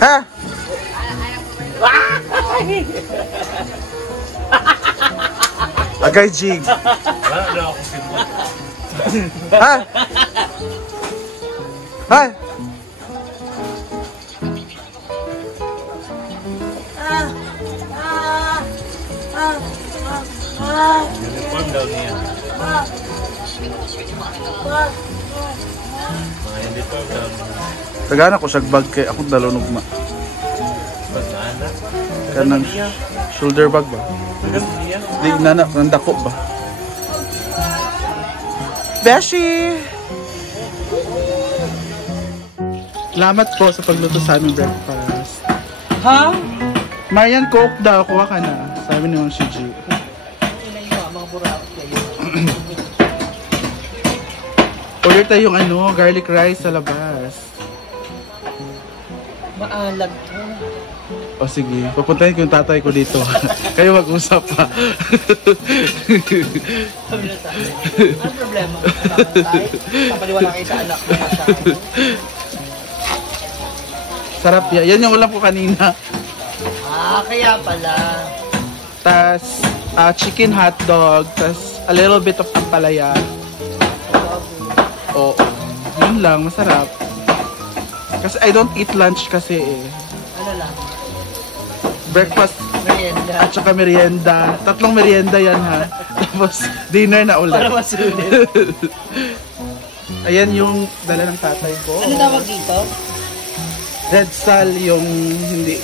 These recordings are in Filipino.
Ha? Agay jig. Wala na ako simbo. Ha? Ha? Uniform daw niya. Mga uniform daw niya. Tagana ko siyag bag kay akong dalunog ma. Banana. Kanang shoulder bag ba? Di nana, nandako ba? Beshi! Salamat po sa pagluto sa aming breakfast. Ha? Marian, coke daw. Kuha ka na. Sabi ni Mang Shiji. Order tayo yung garlic rice sa labas. Maalag to. O sige, papuntahin ko yung tatay ko dito. Kayo mag-usap pa. Sabi na tayo. Ano problema? Kapaliwala kayo sa anak mo. Sarap yan. Yan yung ulam ko kanina. Kaya pala. Tas, chicken hotdog. Tas, a little bit of ampalaya. Oo. Yun lang, masarap. Kasi I don't eat lunch kasi eh. Ano lang? Breakfast Merienda. at saka merienda. 3 merienda yan ha. Tapos dinner na ulit. Para masulit. Ayan yung dala ng tatay ko. Ano tawag dito? Red sal yung hindi.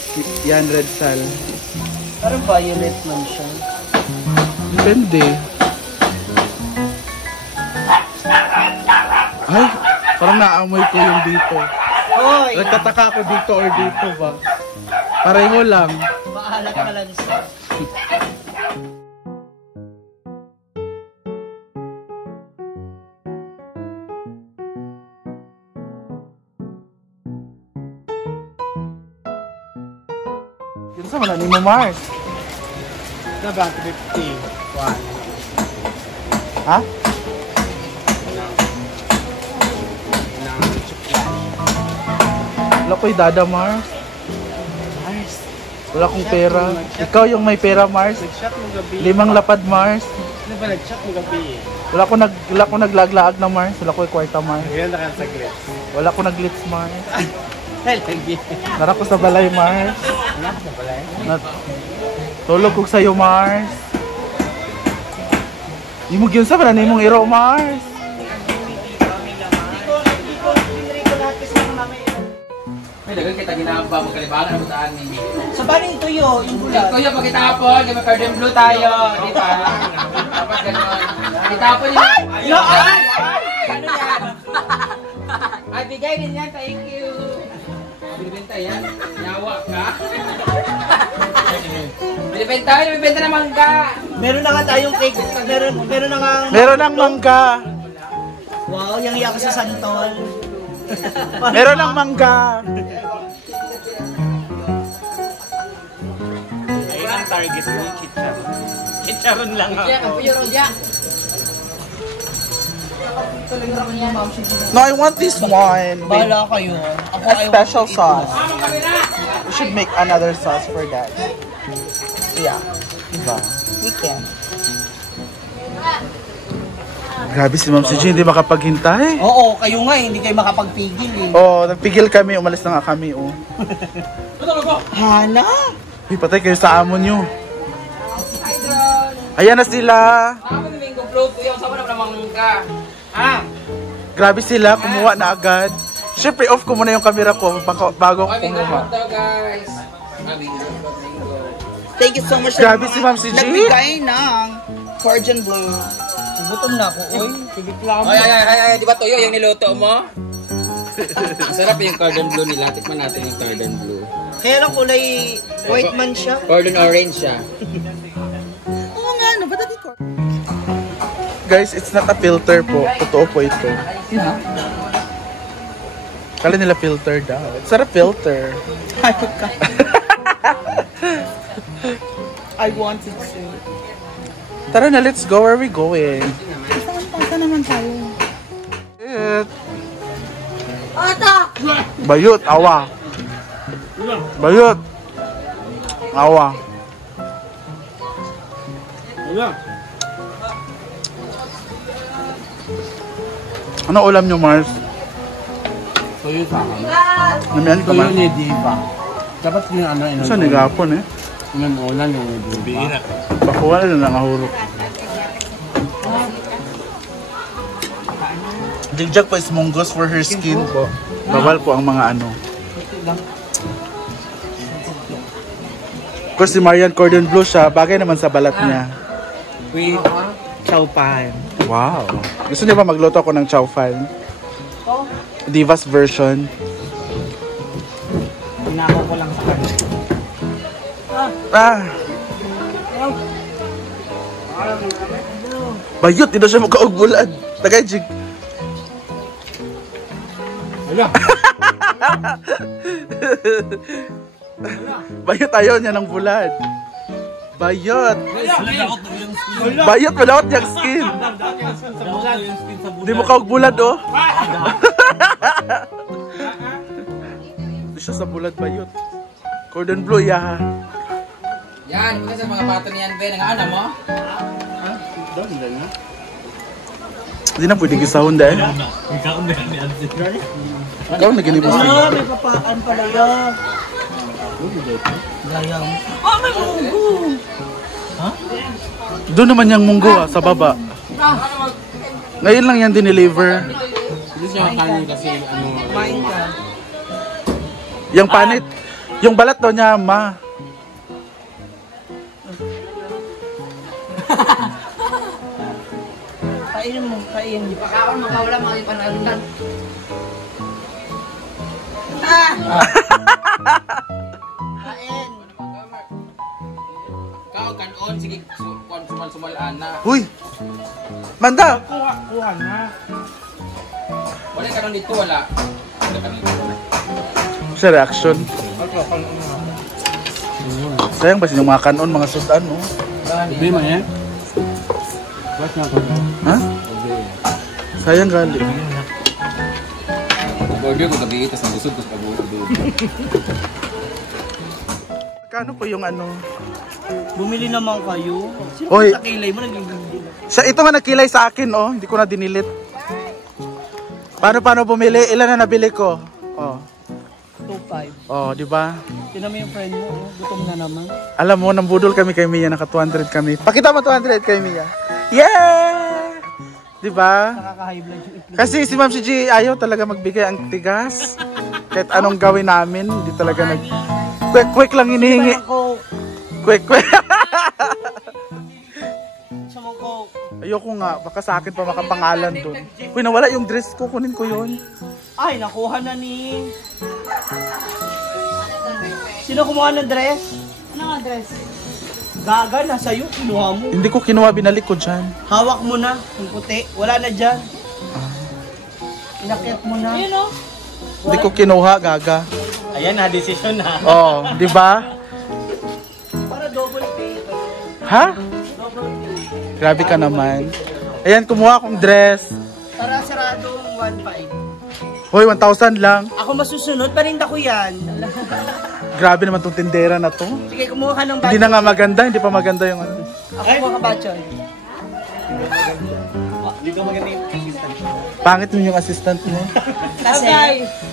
Yan, red sal. Parang violet man siya. Depende. Ay, parang naamoy ko yung dito. Hoy! Nagtataka ako dito or dito ba? Pareho lang. Maalat na lang siya. Yun sa mga mo, Mars. About 51. Ha? Wala ko'y dada, Mars. Mars. Wala akong pera. Ikaw yung may pera, Mars. Nag-shot mo gabi. 5 lapad, Mars. Ano ba nag-shot mo gabi eh? Wala ko naglaglaag na, Mars. Wala ko'y kwarta, Mars. Ngayon na ka sa glitz. Wala ko naglitz, Mars. Lagi. Nara ko sa balay, Mars. Ano ka pala eh? Tulog ko sa'yo, Mars. Imog yun sa pala na imong iro, Mars. May dagang kita ginaba, magkalibangan mo sa amin. So, paano yung tuyo? Yung bulat? Kuya, pag itapon, di ba cardin blue tayo, di ba? Dapat gano'n. Itapon nyo. No! Ay! Ano yan? Ay, bigay din yan, thank you. Binibenta yan, nyawa ka. Binibenta na mangga. Meron na nga tayong cake. Meron na nga... Meron ng mangga. Wow, yung iya ka sa santol. Meron ng mangga. Ayun ang target mo, chicharon. Chicharon lang ako. Kaya, kapuyo Rodia. No, I want this one. With Bahala kayo. Ako a special want to eat sauce. Mama, kami na. We should make another sauce for that. Yeah. Diba? We can. Grabe si Ma'am CJ, hindi makapaghintay. Oo, kayo nga hindi kayo makapagpigil eh. Oh, nagpigil kami, umalis na nga kami, oh. Hana? Uy, patay kayo sa amo nyo. Ayan na sila. Ako may mango float, kuya, usama na mangga. Ah, Grabe sila, kumuha na agad. Siyempre, off ko muna yung camera ko bago ako mango kumuha. float daw, guys. Mango. Thank you so much. Grabe si Ma'am CJ. Nagbigay ng Cordon Bleu. Gutom na ako, oy. Ay, di ba toyo yung niluto mo? Masarap yung cordon bleu nila. Tikman natin yung cordon bleu. Kaya lang kulay white man siya. Cordon orange siya. Oo nga, no? Ba't ko? Guys, it's not a filter po. Totoo po ito. Kala nila filter daw. It's not a filter. Hayop ka. I wanted to. Tara na, let's go. Where are we going? Saan naman tayo? It. Ata! Bayot, awa. Bayot. Awa. Ano ulam nyo, Mars? Tuyo sa akin. Namihan ka, Tuyo Mars? ni Diva. Dapat yung ano, Saan nagapon eh? Yung ulan yung Diva. Bakuha na nangahulog. Jigjag po is munggos for her skin po. Bawal po ang mga ano. Of course, si Marian cordon bleu siya. Bagay naman sa balat niya. With chow pan. Wow. Gusto niyo ba magluto ako ng chow fan? Divas version. Tinako ko lang sa kanya. Ah! Bayot, hindi na siya magkaugbulan. Tagay, Jig. Bayot, ayaw niya ng bulad. Bayot. Bayot, malawat niyang skin. Hindi mo kaugbulan, oh. Hindi siya sa bulad, bayot. Cordon bleu, yaha. Yan, kasi mga bata niyan, Ben. Ang ano mo? Hindi na pwede gisahon dahil. Ikaw na ginibos Ah, niya. may papaan pala yan. Layang. Ah, may munggo. Doon naman yung munggo sa baba. Ngayon lang yan dineliver. Hindi siya makanin kasi ano. Kumain ka. Yung panit. Yung balat daw niya, ma. Kainin mo, kain. Pagkaon makawala mga ipanalunan. Kain. Kao kanon, sige, sumal-sumal ana. Uy! Manda! Kuha na. Wala kanon dito, wala. Wala kanon dito. Sa reaction. Sayang ba yung mga kanon, mga sudan, no? Hindi mo yan? Ba't nga ko? Ha? Sayang gali. Order ko gabi, tapos nagusog ko sa pag-order. Kano po yung ano? Bumili naman kayo. Sino Oy. sa kilay mo naging bumili? Siya, ito nga nagkilay sa akin, oh. Hindi ko na dinilit. Paano bumili? Ilan na nabili ko? Oh. 2.5. Oh, di ba? Tinan mo yung friend mo, oh. Gutom na naman. Alam mo, nambudol kami kay Mia, naka 200 kami. Pakita mo 200 kay Mia. Yeah! Di ba? Nakaka-high blood yung itlog. Kasi si Ma'am Gigi ayaw talaga magbigay ang tigas. Kahit anong gawin namin, hindi talaga nag... Quick lang hinihingi. Ako, Quick. sa mga ko. Ayoko nga, baka sa akin pa makapangalan doon. Uy, nawala yung dress ko, kunin ko yun. Ay, nakuha na ni... Sino kumuha ng dress? Ano nga dress? Gaga, nasa iyo, kinuha mo. Hindi ko kinuha, binalik ko dyan. Hawak mo na, yung puti. Wala na dyan. Inakyat mo na. Ayun o. Hindi ko kinuha, gaga. Ayan na, decision na. Oh, di ba? Para double pay. Ha? Grabe ka naman. Ayan, kumuha akong dress. Para saradong 1.5. Hoy, 1,000 lang. Ako masusunod, parinda ko yan. Grabe naman tong tindera na to. Sige, kumuha ka ng Hindi batch. na nga maganda, hindi pa maganda yung ano. Ako kumuha ka batch. Dito maganda yung assistant. Pangit yung assistant mo. Kasi,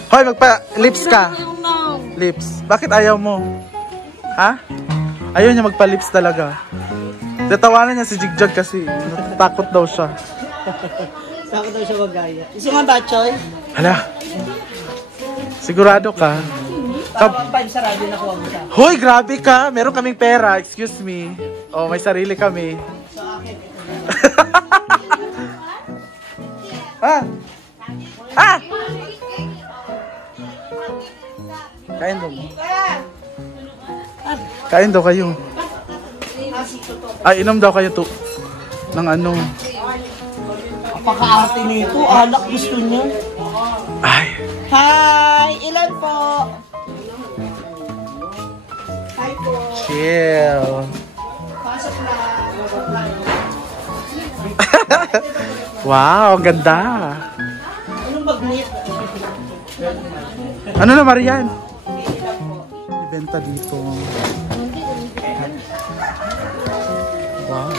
Hoy, magpa-lips ka. Lips. Bakit ayaw mo? Ha? Ayaw niya magpa-lips talaga. Tatawanan niya si Jigjag kasi natatakot daw siya. saan ko daw siya magaya? Gusto nga batch, Hala. Sigurado ka? Para 1.5 sa radyo na kuha mo sa. Hoy, grabe ka. Meron kaming pera. Excuse me. Oh, may sarili kami. Sa akin, ito na. Ah! Ah! Kain daw. Kain daw kayo. Ay, inom daw kayo to. Ng ano. Apaka-arte nito. Alak gusto niya. Ay. Hi! Ilan po? Hi po. Chill. Pasok na. Wow, ang ganda. Anong magnet? Ano na, Marian? Ibenta dito. Wow.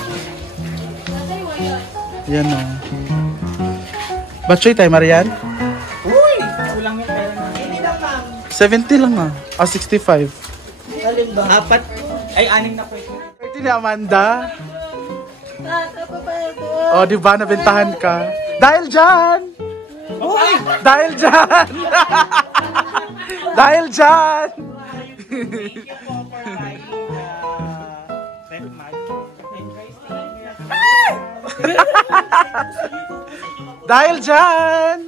Yan o. Batchoy tayo, Marian? Uy! Kulang yung pera na. Hindi lang, ma'am. 70 lang ah. 65. Alin ba? Apat. Ay, 6 na pwede. 30 ni Amanda. O, di ba? Nabentahan ka. Dahil dyan! Uy! Dahil dyan! Dahil dyan! Dahil dyan!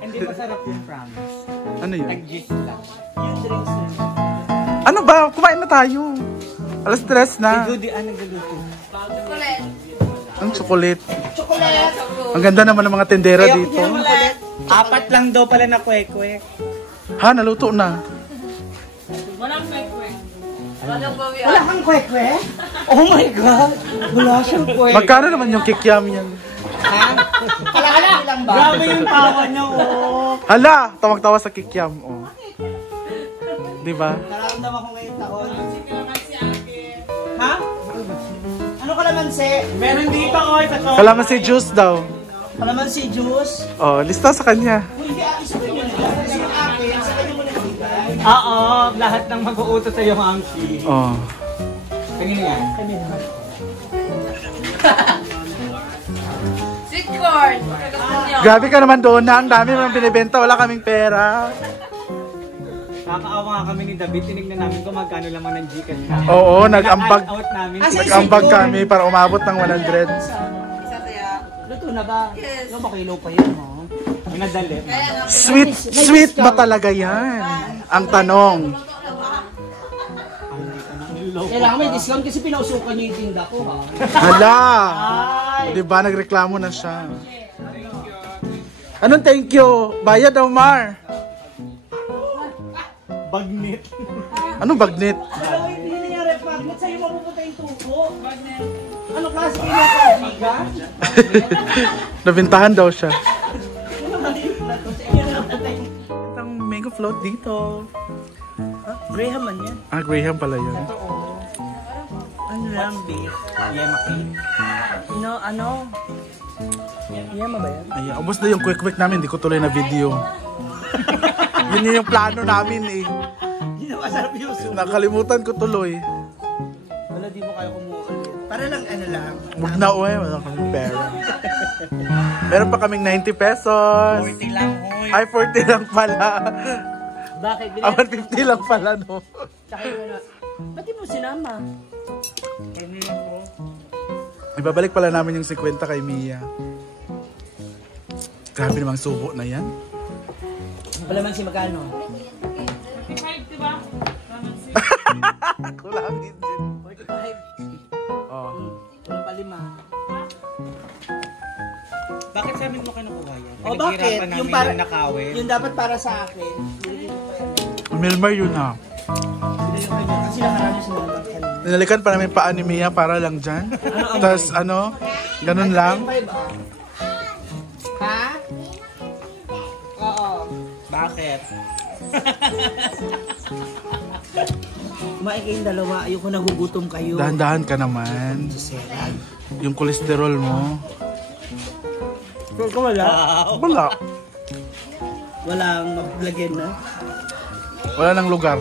Hindi masarap yung promise. Ano yun? Nag-gist lang. Yung drinks na. Ano ba? Kumain na tayo. Alas 3 na. Judy, ano nagluluto? Ang chocolate. Chocolate. Ang ganda naman ng mga tendera dito. Apat lang daw pala na kwek-kwek. Ha, naluto na. Walang bawi. Wala kang kwek-kwek? Oh my God! Wala siyang kwek. Magkano naman yung kikiam yan? Ha? Kalahati lang ba? Grabe yung tawa niya, oh. Hala! Tawag-tawa sa kikiam. Oh. Di ba? Nararamdaman ko ngayong taon. Ha? Ano kalamansi? Meron dito, oh. Kalamansi juice daw. Kalamansi juice? Oh, lista sa kanya. Hindi, isa ko yun. Sa akin, sa kanya mo nagbibigay. Oo, lahat ng mag-uuto sa'yo, Hamsi. Oh. Kanina yan? Kanina. Sweet corn. Gusto niyo? Grabe ka naman doon na. Ang dami naman binibenta. Wala kaming pera. Nakakaawa nga kami ni David. Tinignan namin kung magkano laman ng Gcash namin. Oo, nag-ambag. Out namin. Nag-ambag kami para umabot ng 100. Isa saya. Luto na ba? Yes. Ano ba kilo pa yun, oh? Pinadali. Kaya nga. Sweet, sweet ba talaga yan? Ang tanong. Kailangan may discount kasi pinausukan niyo yung tinda ko, ha? Hala! Ay! Di ba nagreklamo na siya? Anong thank you? Bayad daw, Mar. Bagnit. Anong bagnit? Alam mo, hindi na yung rep magnet. Sa'yo mapupunta yung tubo. Ano klase kayo ng kajiga? Nabintahan daw siya. Itang mango float dito. Graham man yan. Ah, Graham pala yan. Ano lang, beef? Yema cake. Ano? Yema ba yan? Ay, ubos na yung quick namin. Hindi ko tuloy na video. Yun yung plano namin eh. Hindi na masarap yung soup. Nakalimutan ko tuloy. Wala, di mo kayo kumuha ulit. Para lang, ano lang. Huwag na uwi. Wala kaming pera. Meron pa kaming 90 pesos. 40 lang, hoy. Ay, 40 lang pala. Bakit? Ah, 150 lang pala, no? Ba't di mo sinama? Ibabalik pala namin yung 50 kay Mia. Grabe namang subo na yan. Wala man si magkano? 55, diba? Kulangin din. 45. Oh. Wala pa 5. Bakit sa amin mo kinukuha yan? O bakit? Yung para nakawin. yung dapat para sa akin. Milmar yun ha. Kasi nakarami sa mga kanina. Ninalikan pa namin paa ni Mia para lang dyan. Tapos ano, ganun lang. Ha? Oo. Bakit? Kumain kayong dalawa, ayoko nagugutom kayo. Dahan-dahan ka naman. Yung kolesterol mo. Wala. Wala. Walang maglagyan na. Wala nang lugar.